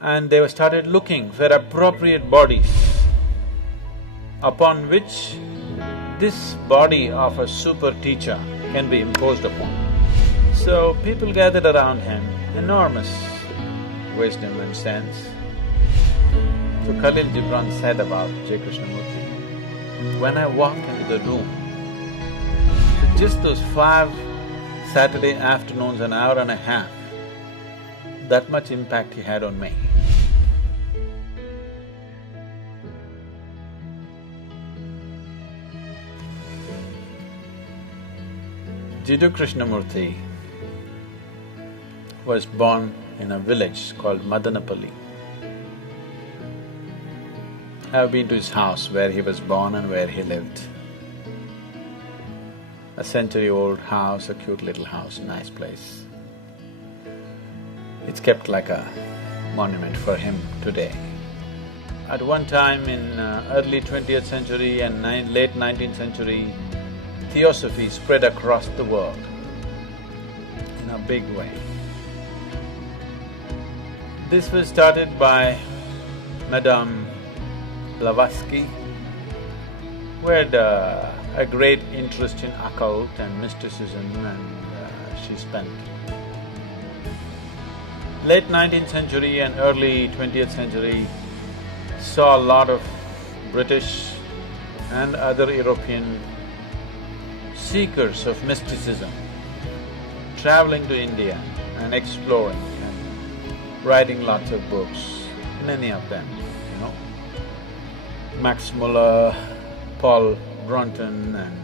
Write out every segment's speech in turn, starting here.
and they started looking for appropriate bodies upon which this body of a super teacher can be imposed upon. So people gathered around him, enormous wisdom and sense. So Khalil Gibran said about J. Krishnamurti, when I walked into the room, just those 5 Saturday afternoons, an hour and a half, that much impact he had on me. Jiddu Krishnamurti was born in a village called Madanapalli. I've been to his house where he was born and where he lived. A century-old house, a cute little house, nice place. It's kept like a monument for him today. At one time in early 20th century and late 19th century, Theosophy spread across the world in a big way. This was started by Madame Blavatsky, who had a great interest in occult and mysticism, and she spent late 19th century and early 20th century saw a lot of British and other European seekers of mysticism traveling to India and exploring and writing lots of books, many of them, you know. Max Muller, Paul Brunton and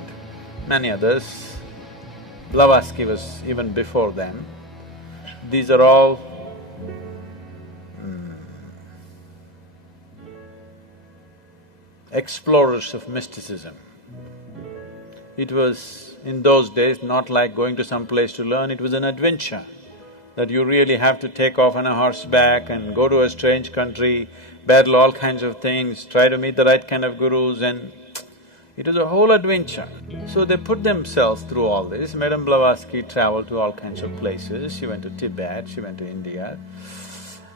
many others. Blavatsky was even before them. These are all explorers of mysticism. It was, in those days, not like going to some place to learn, it was an adventure that you really have to take off on a horseback and go to a strange country, battle all kinds of things, try to meet the right kind of gurus, and it was a whole adventure. So they put themselves through all this. Madame Blavatsky traveled to all kinds of places. She went to Tibet, she went to India,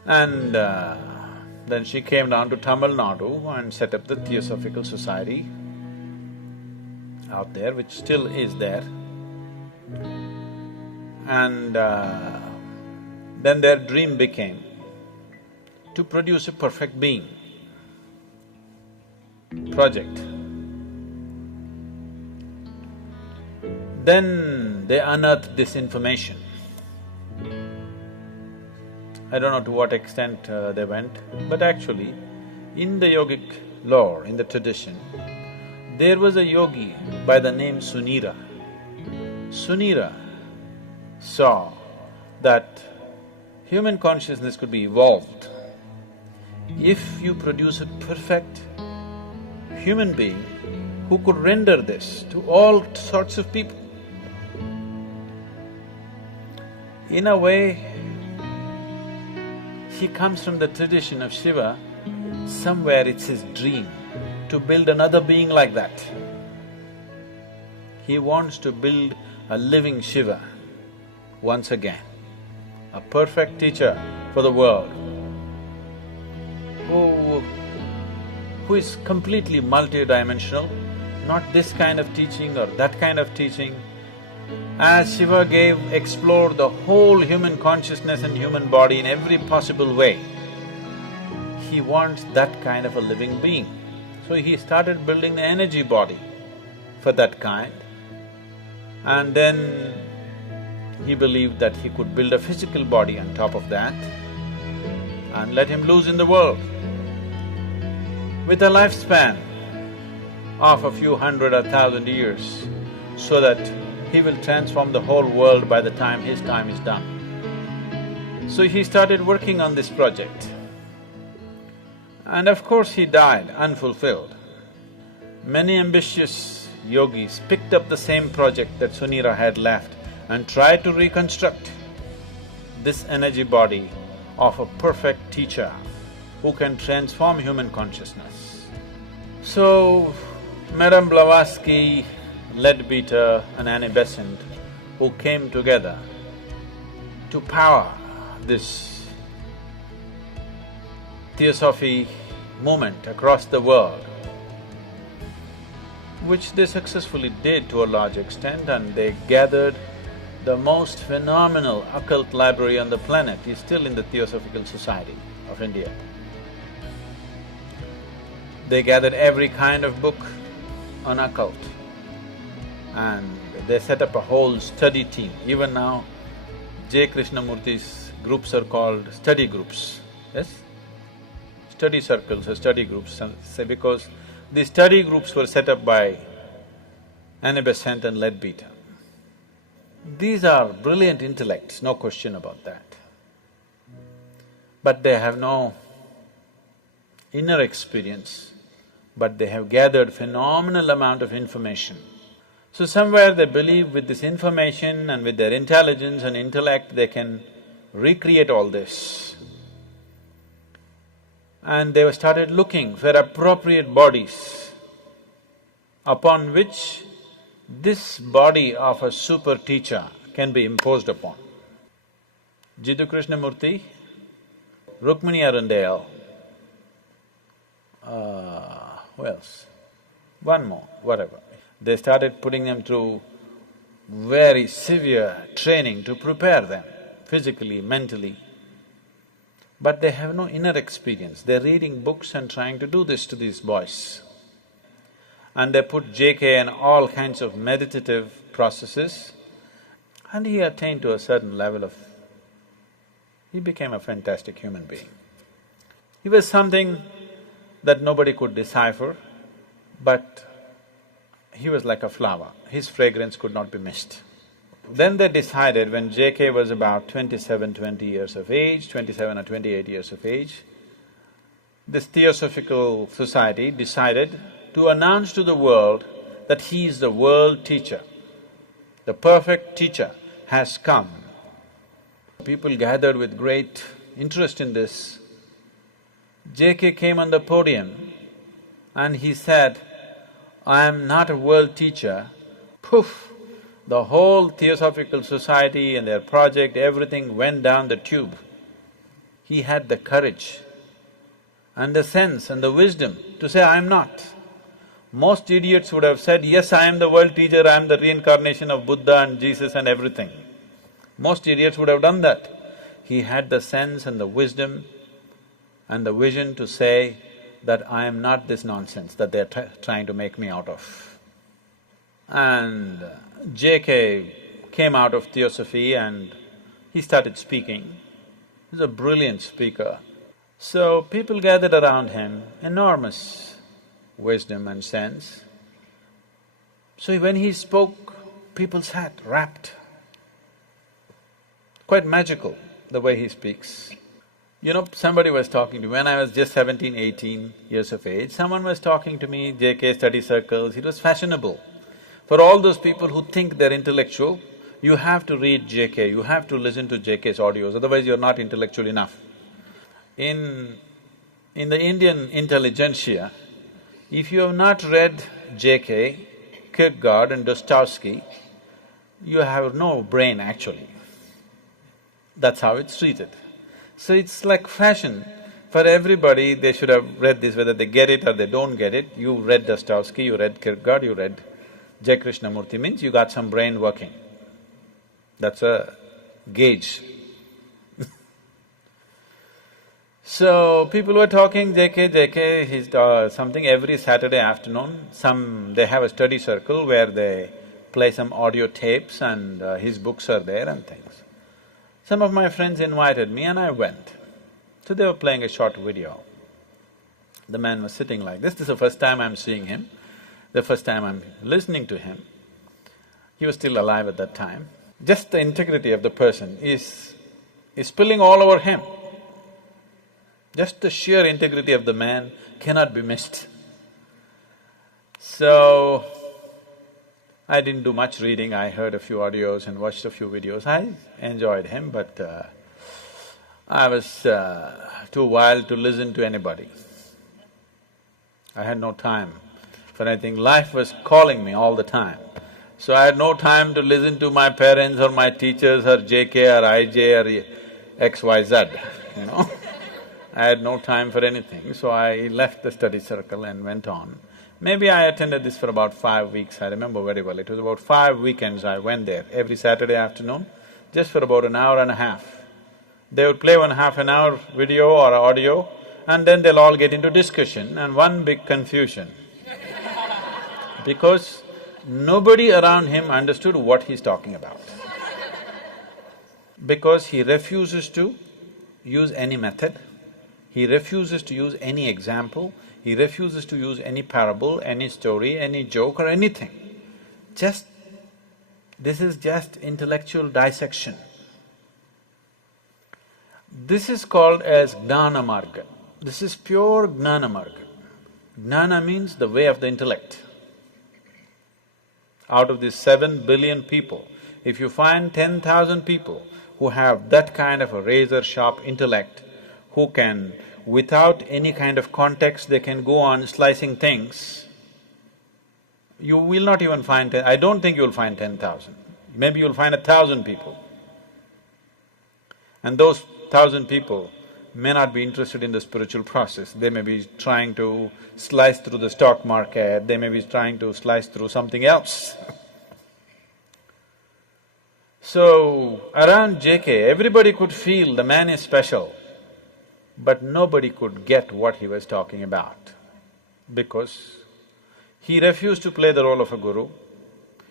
and then she came down to Tamil Nadu and set up the Theosophical Society out there, which still is there. And then their dream became to produce a perfect being project. Then they unearthed this information. I don't know to what extent they went, but actually, in the yogic lore, in the tradition, there was a yogi by the name Sunira. Sunira saw that human consciousness could be evolved if you produce a perfect human being who could render this to all sorts of people. In a way, he comes from the tradition of Shiva. Somewhere it's his dream to build another being like that. He wants to build a living Shiva once again, a perfect teacher for the world, who is completely multidimensional, not this kind of teaching or that kind of teaching. As Shiva explored the whole human consciousness and human body in every possible way, he wants that kind of a living being. So he started building the energy body for that kind, and then he believed that he could build a physical body on top of that and let him loose in the world with a lifespan of a few hundred or 1,000 years, so that he will transform the whole world by the time his time is done. So he started working on this project. And of course he died unfulfilled. Many ambitious yogis picked up the same project that Sunira had left and tried to reconstruct this energy body of a perfect teacher who can transform human consciousness. So, Madame Blavatsky, Leadbeater and Annie Besant, who came together to power this theosophy movement across the world, which they successfully did to a large extent, and they gathered the most phenomenal occult library on the planet is still in the Theosophical Society of India. They gathered every kind of book on occult and they set up a whole study team. Even now, J. Krishnamurti's groups are called study groups, yes? Study circles or study groups, because these study groups were set up by Annie Besant and Leadbeater. These are brilliant intellects, no question about that. But they have no inner experience, but they have gathered phenomenal amount of information. So somewhere they believe with this information and with their intelligence and intellect, they can recreate all this. And they started looking for appropriate bodies upon which this body of a super teacher can be imposed upon. Jiddu Krishnamurti, Rukmini Arundale, who else? One more, whatever. They started putting them through very severe training to prepare them physically, mentally. But they have no inner experience. They're reading books and trying to do this to these boys. And they put JK in all kinds of meditative processes, and he attained to a certain level of… he became a fantastic human being. He was something that nobody could decipher, but he was like a flower, his fragrance could not be missed. Then they decided, when JK was about 20 years of age, 27 or 28 years of age, this Theosophical Society decided to announce to the world that he is the world teacher. The perfect teacher has come. People gathered with great interest in this. JK came on the podium and he said, "I am not a world teacher." Poof! The whole Theosophical Society and their project, everything went down the tube. He had the courage and the sense and the wisdom to say, "I am not." Most idiots would have said, "Yes, I am the world teacher, I am the reincarnation of Buddha and Jesus and everything." Most idiots would have done that. He had the sense and the wisdom and the vision to say that I am not this nonsense that they're trying to make me out of. And JK came out of Theosophy and he started speaking. He's a brilliant speaker. So people gathered around him, enormous wisdom and sense. So when he spoke, people sat rapt. Quite magical, the way he speaks. You know, somebody was talking to me, when I was just 17, 18 years of age, someone was talking to me, JK study circles, it was fashionable. For all those people who think they're intellectual, you have to read JK, you have to listen to JK's audios, otherwise you're not intellectual enough. In the Indian intelligentsia, if you have not read JK, Kierkegaard and Dostoevsky, you have no brain actually. That's how it's treated. So it's like fashion. For everybody, they should have read this, whether they get it or they don't get it. You read Dostoevsky, you read Kierkegaard, you read J. Krishnamurti, means you got some brain working. That's a gauge. So, people were talking, JK, he's something every Saturday afternoon, they have a study circle where they play some audio tapes and his books are there and things. Some of my friends invited me and I went. So they were playing a short video. The man was sitting like this is the first time I'm seeing him, the first time I'm listening to him. He was still alive at that time. Just the integrity of the person is spilling all over him. Just the sheer integrity of the man cannot be missed. So, I didn't do much reading, I heard a few audios and watched a few videos. I enjoyed him, but I was too wild to listen to anybody. I had no time for anything. Life was calling me all the time. So I had no time to listen to my parents or my teachers or JK or IJ or XYZ, you know. I had no time for anything, so I left the study circle and went on. Maybe I attended this for about 5 weeks, I remember very well. It was about 5 weekends I went there, every Saturday afternoon, just for about an hour and a half. They would play one half an hour video or audio, and then they'll all get into discussion and one big confusion. Because nobody around him understood what he's talking about. Because he refuses to use any method, he refuses to use any example, he refuses to use any parable, any story, any joke or anything. This is just intellectual dissection. This is called as Gnana Marga. This is pure Gnana Marga. Gnana means the way of the intellect. Out of these 7 billion people, if you find 10,000 people who have that kind of a razor-sharp intellect, who can, without any kind of context, they can go on slicing things, you will not even find I don't think you'll find 10,000. Maybe you'll find 1,000 people. And those 1,000 people may not be interested in the spiritual process, they may be trying to slice through the stock market, they may be trying to slice through something else. So, around JK, everybody could feel the man is special, but nobody could get what he was talking about, because he refused to play the role of a guru,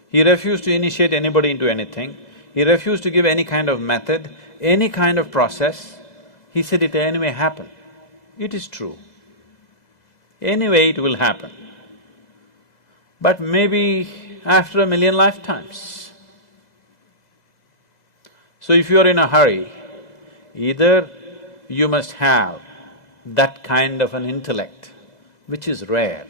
he refused to initiate anybody into anything, he refused to give any kind of method, any kind of process. He said it anyway happen. It is true. Anyway it will happen. But maybe after 1,000,000 lifetimes. So if you are in a hurry, either you must have that kind of an intellect, which is rare,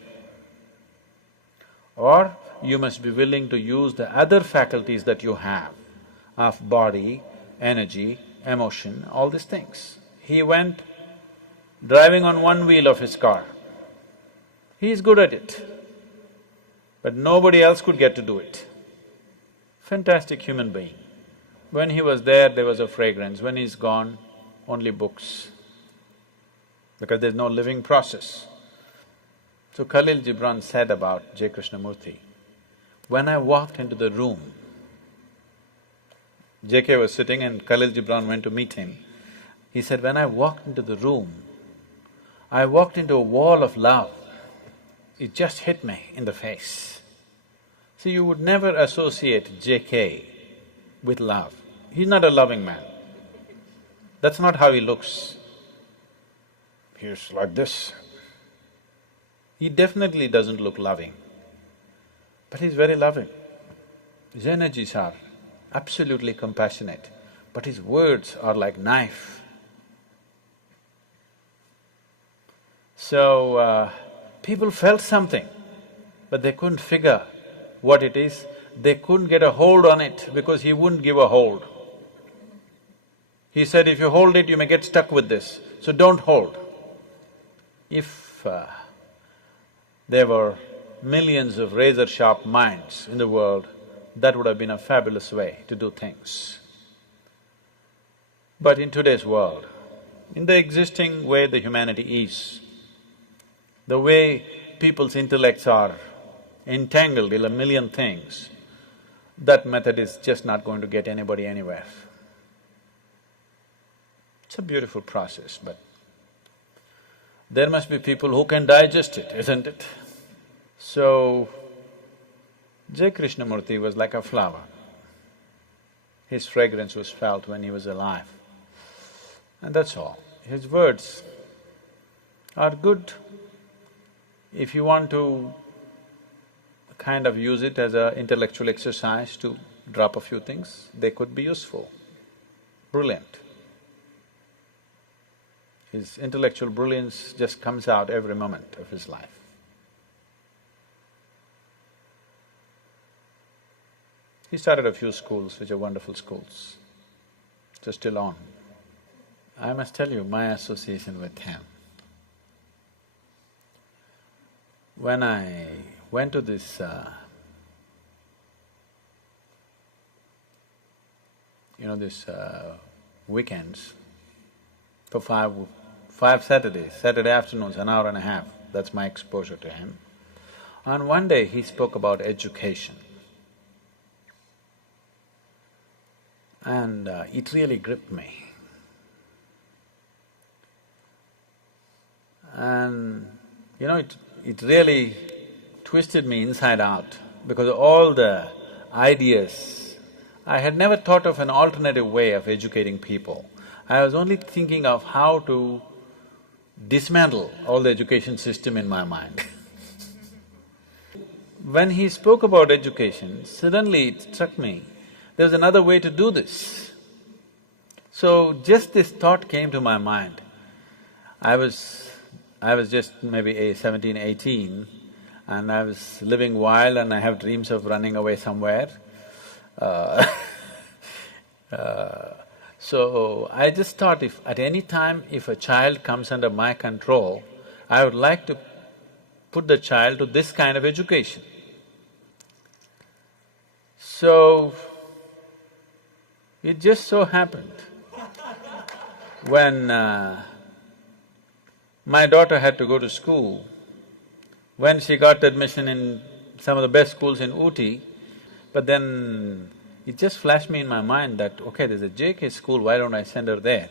or you must be willing to use the other faculties that you have of body, energy, emotion, all these things. He went driving on one wheel of his car. He is good at it, but nobody else could get to do it. Fantastic human being. When he was there was a fragrance, when he's gone, only books, because there's no living process. So Khalil Gibran said about J. Krishnamurti, when I walked into the room, JK was sitting and Khalil Gibran went to meet him. He said, when I walked into the room, I walked into a wall of love. It just hit me in the face. See, you would never associate JK with love. He's not a loving man. That's not how he looks. He's like this. He definitely doesn't look loving, but he's very loving. His energies are absolutely compassionate, but his words are like knife. So, people felt something, but they couldn't figure what it is. They couldn't get a hold on it because he wouldn't give a hold. He said, if you hold it, you may get stuck with this, so don't hold. If there were millions of razor-sharp minds in the world, that would have been a fabulous way to do things. But in today's world, in the existing way the humanity is, the way people's intellects are entangled in 1,000,000 things, that method is just not going to get anybody anywhere. It's a beautiful process, but there must be people who can digest it, isn't it? So, J. Krishnamurti was like a flower. His fragrance was felt when he was alive, and that's all. His words are good. If you want to kind of use it as an intellectual exercise to drop a few things, they could be useful, brilliant. His intellectual brilliance just comes out every moment of his life. He started a few schools, which are wonderful schools, which are still on. I must tell you my association with him. When I went to this weekends for 5 Saturdays, Saturday afternoons, an hour and a half, that's my exposure to him. And one day he spoke about education. And it really gripped me. And it really twisted me inside out because all the ideas, I had never thought of an alternative way of educating people. I was only thinking of how to dismantle all the education system in my mind. When he spoke about education, suddenly it struck me, there's another way to do this. So just this thought came to my mind. I was just maybe 17, 18, and I was living wild and I have dreams of running away somewhere. So I just thought if at any time if a child comes under my control, I would like to put the child to this kind of education. So, it just so happened, when my daughter had to go to school, when she got admission in some of the best schools in Ooty, but then it just flashed me in my mind that, okay, there's a JK school, why don't I send her there?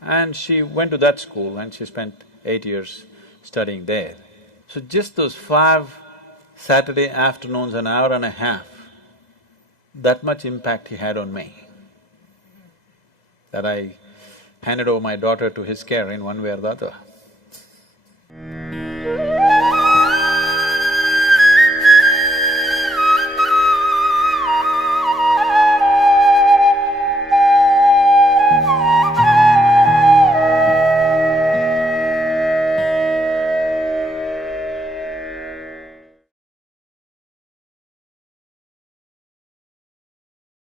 And she went to that school and she spent 8 years studying there. So just those 5 Saturday afternoons, an hour and a half, that much impact he had on me, that I handed over my daughter to his care in one way or the other.